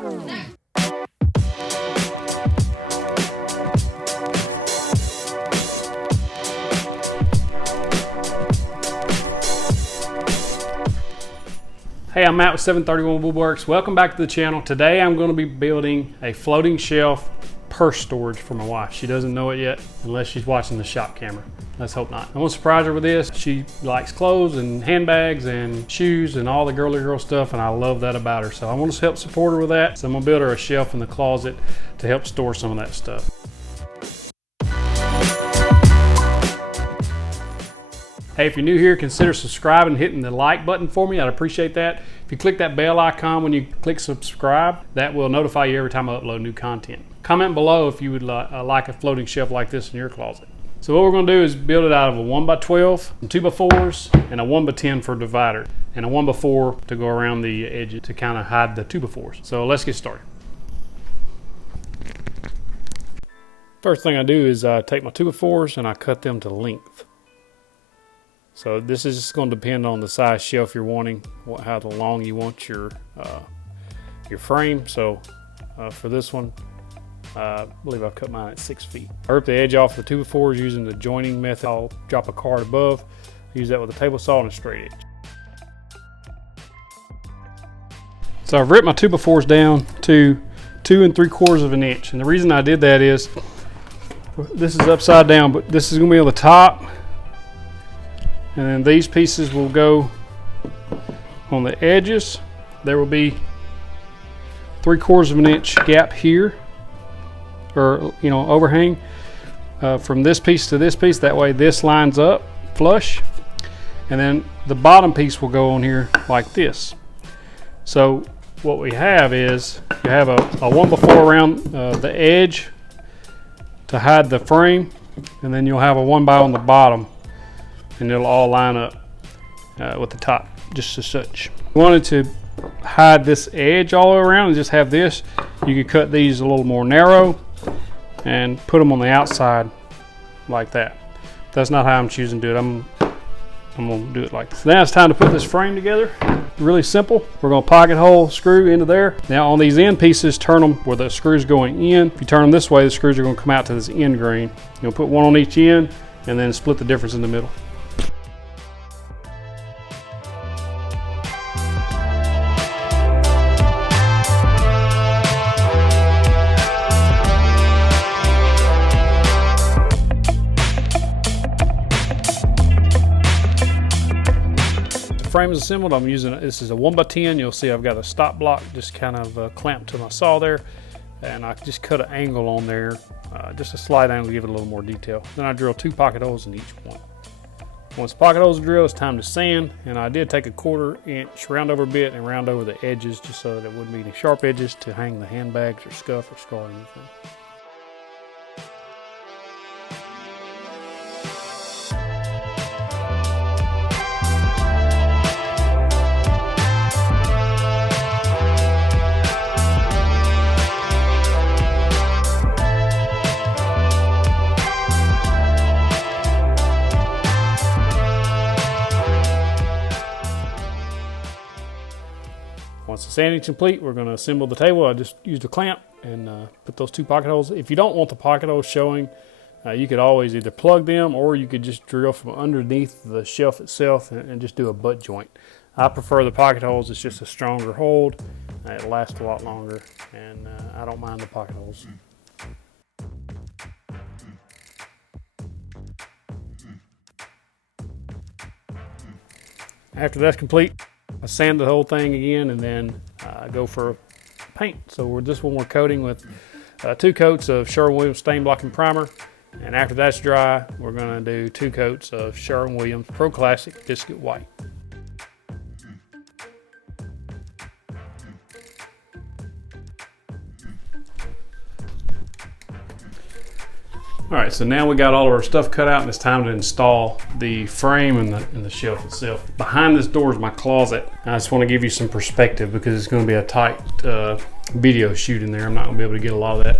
Hey, I'm Matt with 731 Woodworks. Welcome back to the channel. Today I'm going to be building a floating shelf purse storage for my wife. She doesn't know it yet unless she's watching the shop camera. Let's hope not. I'm going to surprise her with this. She likes clothes and handbags and shoes and all the girly girl stuff, and I love that about her. So I want to help support her with that. So I'm going to build her a shelf in the closet to help store some of that stuff. Hey, if you're new here, consider subscribing and hitting the like button for me. I'd appreciate that. If you click that bell icon when you click subscribe, that will notify you every time I upload new content. Comment below if you would like a floating shelf like this in your closet. So what we're going to do is build it out of a 1x12, some 2x4s, and a 1x10 for a divider, and a 1x4 to go around the edges to kind of hide the 2x4s. So let's get started. First thing I do is I take my 2x4s and I cut them to length. So this is just going to depend on the size shelf you're wanting, how long you want your frame. So for this one, I believe I've cut mine at 6 feet. I ripped the edge off the 2x4s using the joining method. I'll drop a card above, use that with a table saw and a straight edge. So I've ripped my 2x4s down to 2 3/4 of an inch. And the reason I did that is, this is upside down, but this is going to be on the top. And then these pieces will go on the edges. There will be 3/4 of an inch gap here, or overhang from this piece to this piece. That way this lines up flush, and then the bottom piece will go on here like this. So what we have is you have a 1x4 around the edge to hide the frame, and then you'll have a 1x on the bottom, and it'll all line up with the top, just as such. If you wanted to hide this edge all the way around and just have this, you could cut these a little more narrow and put them on the outside like that. That's not how I'm choosing to do it. I'm gonna do it like this. Now it's time to put this frame together. Really simple. We're gonna pocket hole screw into there. Now on these end pieces, turn them where the screw's going in. If you turn them this way, the screws are gonna come out to this end grain. You'll put one on each end and then split the difference in the middle. Frame is assembled. I'm using, this is a 1x10. You'll see I've got a stop block just kind of clamped to my saw there, and I just cut an angle on there, just a slight angle to give it a little more detail. Then I drill 2 pocket holes in each one. Once the pocket holes are drilled, it's time to sand, and I did take a 1/4 inch round over bit and round over the edges just so that it wouldn't be any sharp edges to hang the handbags or scuff or scar or anything. Once the sanding's complete, we're going to assemble the table. I just used a clamp and put those 2 pocket holes. If you don't want the pocket holes showing, you could always either plug them, or you could just drill from underneath the shelf itself and just do a butt joint. I prefer the pocket holes. It's just a stronger hold. It lasts a lot longer, and I don't mind the pocket holes. After that's complete, I sand the whole thing again, and then go for paint. So this one we're coating with 2 coats of Sherwin-Williams stain blocking primer, and after that's dry, we're going to do 2 coats of Sherwin-Williams Pro Classic Biscuit White. All right, so now we got all of our stuff cut out, and it's time to install the frame and the shelf itself. Behind this door is my closet. I just want to give you some perspective because it's going to be a tight video shoot in there. I'm not going to be able to get a lot of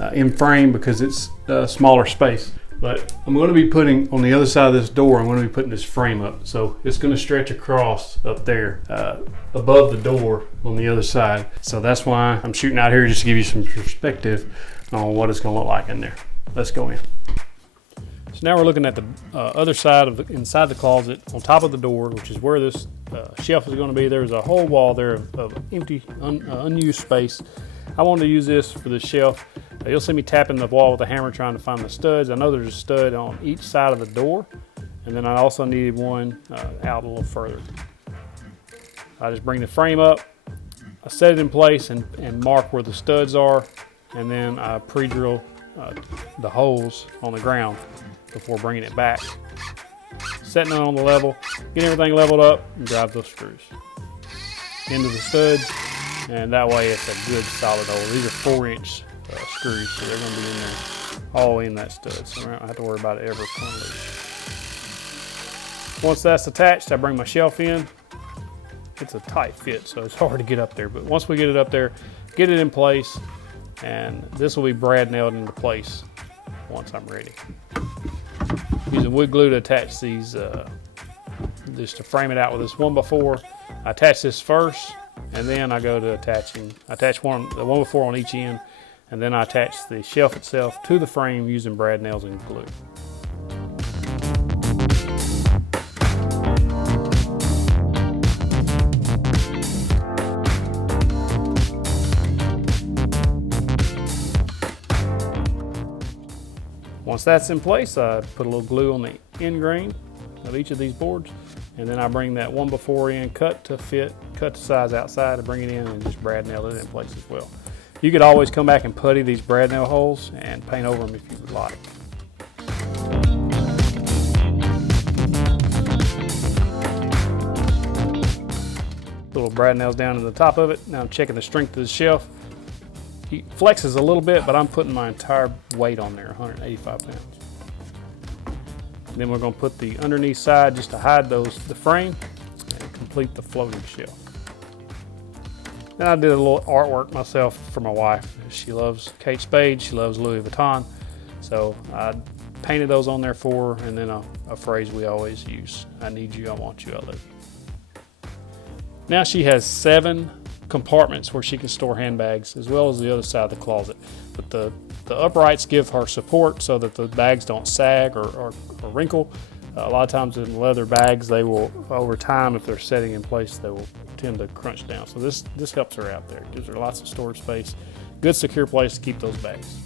that in frame because it's a smaller space. But I'm going to be putting, on the other side of this door, I'm going to be putting this frame up. So it's going to stretch across up there above the door on the other side. So that's why I'm shooting out here, just to give you some perspective on what it's going to look like in there. Let's go in. So now we're looking at the other side of inside the closet, on top of the door, which is where this shelf is going to be. There's a whole wall there of empty, unused space. I wanted to use this for the shelf. You'll see me tapping the wall with a hammer trying to find the studs. I know there's a stud on each side of the door, and then I also needed one out a little further. I just bring the frame up, I set it in place and mark where the studs are, and then I pre-drill the holes on the ground before bringing it back. Setting it on the level, get everything leveled up, and drive those screws into the studs, and that way it's a good solid hole. These are 4-inch screws, so they're going to be in there all in that stud, so I don't have to worry about it ever coming loose. Once that's attached, I bring my shelf in. It's a tight fit, so it's hard to get up there, but once we get it up there, get it in place, and this will be brad nailed into place once I'm ready. Using wood glue to attach these, just to frame it out with this 1x4. I attach this first, and then I go to attach the 1x4 on each end, and then I attach the shelf itself to the frame using brad nails and glue. Once that's in place, I put a little glue on the end grain of each of these boards, and then I bring that 1x4 in, cut to fit, cut to size outside, and bring it in and just brad nail it in place as well. You could always come back and putty these brad nail holes and paint over them if you would like. Little brad nails down to the top of it. Now I'm checking the strength of the shelf. He flexes a little bit, but I'm putting my entire weight on there, 185 pounds. And then we're going to put the underneath side just to hide the frame and complete the floating shelf. Then I did a little artwork myself for my wife. She loves Kate Spade, she loves Louis Vuitton. So I painted those on there for her, and then a phrase we always use, I need you, I want you, I love you. Now she has 7 compartments where she can store handbags, as well as the other side of the closet. But the uprights give her support so that the bags don't sag or wrinkle. A lot of times in leather bags, they will, over time, if they're setting in place, they will tend to crunch down. So this helps her out there. It gives her lots of storage space. Good secure place to keep those bags.